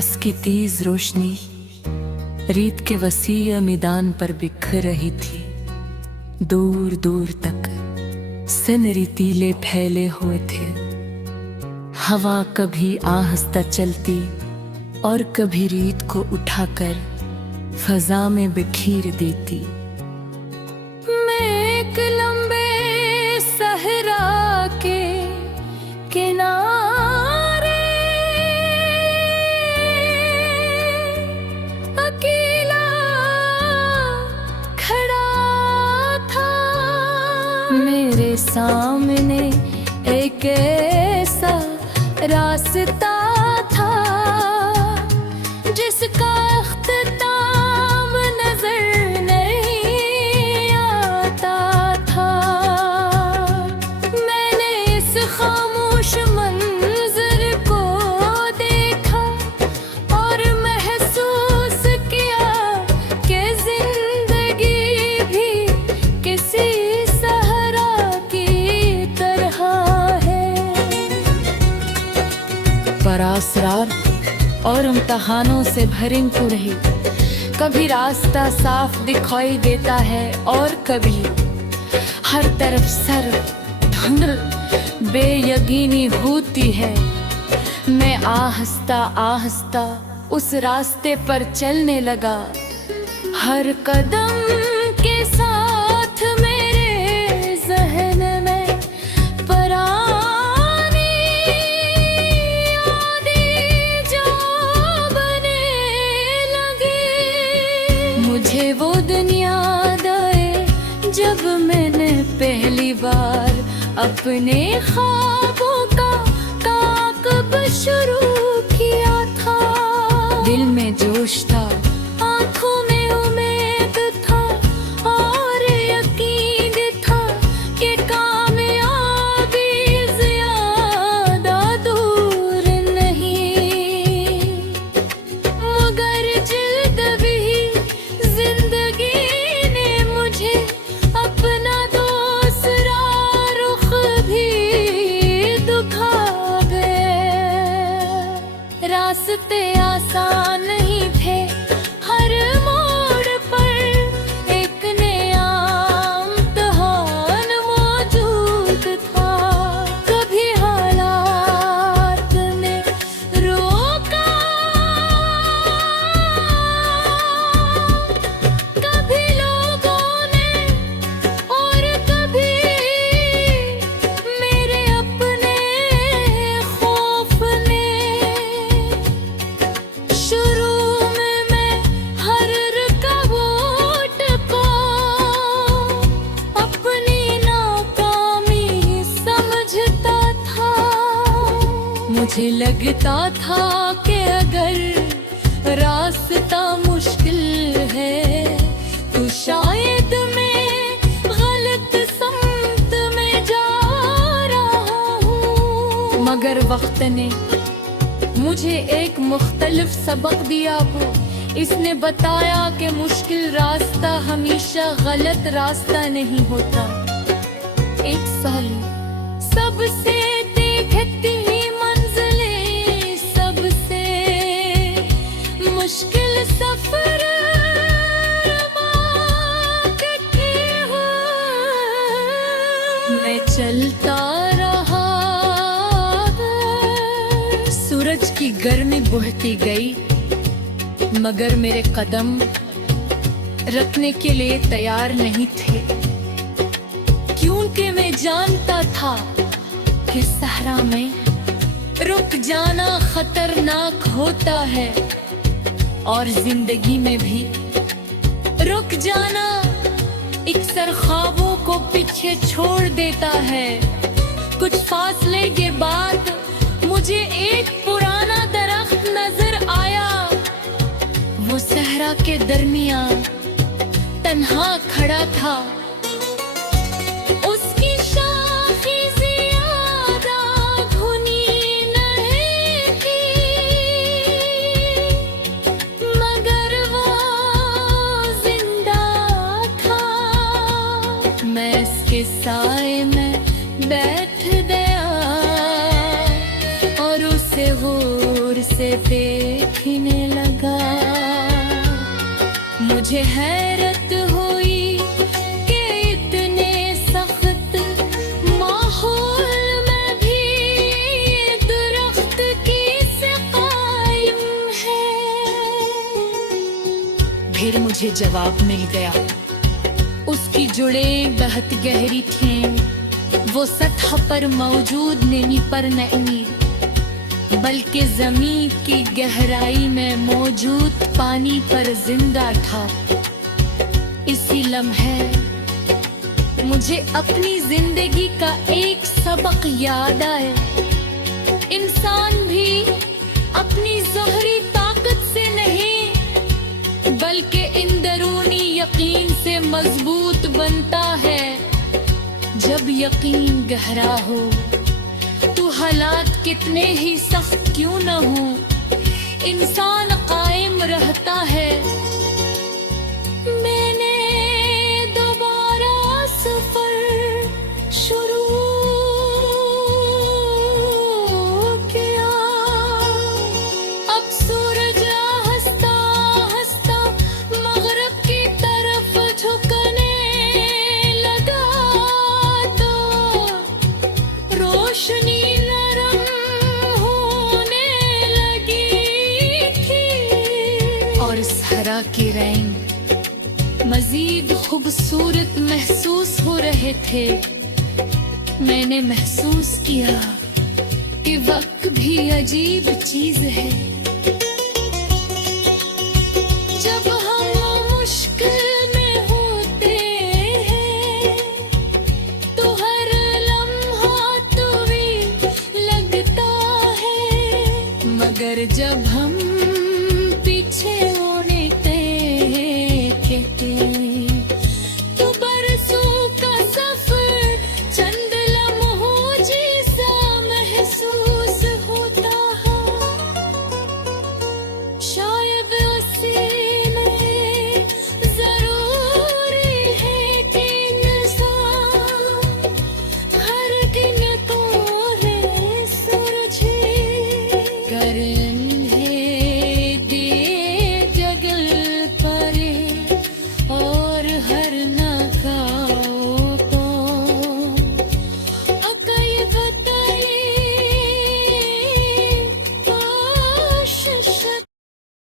उसकी तेज रोशनी रेत के वसीय मैदान पर बिखर रही थी। दूर दूर तक सन रेतीले फैले हुए थे। हवा कभी आहिस्ता चलती और कभी रेत को उठाकर फजा में बिखेर देती। मैं एक लंबे सहरा के किनारे अकेला खड़ा था। मेरे सामने एक ऐसा रास्ता था जिसका अख्ताम नजर नहीं आता था। मैंने इस खामोश मंजर को देखा और महसूस किया कि जिंदगी भी किसी सहरा की तरह है। पर असरार और इम्तहानों से भरपूर रही। कभी रास्ता साफ दिखाई देता है और कभी हर तरफ सर धुंधल बेयकीनी होती है। मैं आहिस्ता आहिस्ता उस रास्ते पर चलने लगा। हर कदम के साथ मेरे ज़हन में पुरानी यादें जो बने लगी। मुझे वो दिन याद आए जब मैंने पहली बार अपने ख्वाबों का ताक़ब शुरू किया था। दिल में जोश था, आँखों में उम्मीद था और यकीन था कि कामयाबी ज़्यादा दूर नहीं। मगर जल्द भी जिंदगी ने मुझे अपना दूसरा रुख भी दिखा गया। रास्ते आसान नहीं थे, हर मोड़ पर एक नया इम्तिहान मौजूद था। कभी हालात ने रोका, कभी लोगों ने और कभी मेरे अपने खौफ ने। शुरू में मैं हर रुकावट को अपनी नाकामी समझता था। मुझे लगता था कि अगर रास्ता मुश्किल है तो शायद मैं गलत समत में जा रहा हूँ। मगर वक्त ने मुझे एक मुख्तलिफ सबक दिया। वो इसने बताया कि मुश्किल रास्ता हमेशा गलत रास्ता नहीं होता। एक साल सबसे देखती मंजिलें, सबसे मुश्किल सफर इकट्ठे हो। मैं चलता रहा, सूरज की गर्मी बुझती गई, मगर मेरे कदम रखने के लिए तैयार नहीं थे। क्योंकि मैं जानता था कि सहरा में रुक जाना खतरनाक होता है और जिंदगी में भी रुक जाना अक्सर ख्वाबों को पीछे छोड़ देता है। कुछ फासले के बाद मुझे एक पुराना दरख्त नजर आया। वो सहरा के दरमियान तन्हा खड़ा था। उसकी शाखें ज़्यादा घुनी नहीं थी, मगर वो जिंदा था। मैं इसके साए में बैठ गया और उसे गौर से देखने लगा। मुझे हैरत हुई कि इतने सख्त माहौल में भी ये दरख्त कैसे कायम है। फिर मुझे जवाब मिल गया। उसकी जुड़ें बहुत गहरी थीं, वो सतह पर मौजूद नहीं पर नहीं, बल्कि जमीन की गहराई में मौजूद पानी पर जिंदा था। इसी लम्हे मुझे अपनी जिंदगी का एक सबक याद आए। इंसान भी अपनी ज़ोहरी ताकत से नहीं बल्कि अंदरूनी यकीन से मजबूत बनता है। जब यकीन गहरा हो तो हालात कितने ही सख्त क्यों न हो, इंसान कायम रहता है। मैंने दोबारा सफर शुरू किया। अब सूरज हंसता हंसता मगरिब की तरफ झुकने लगा, तो रोशनी सहरा के रंग मजीद खूबसूरत महसूस हो रहे थे। मैंने महसूस किया कि वक्त भी अजीब चीज है। जब हम मुश्किल में होते हैं तो हर लम्हा तवील लगता है, मगर जब हम पीछे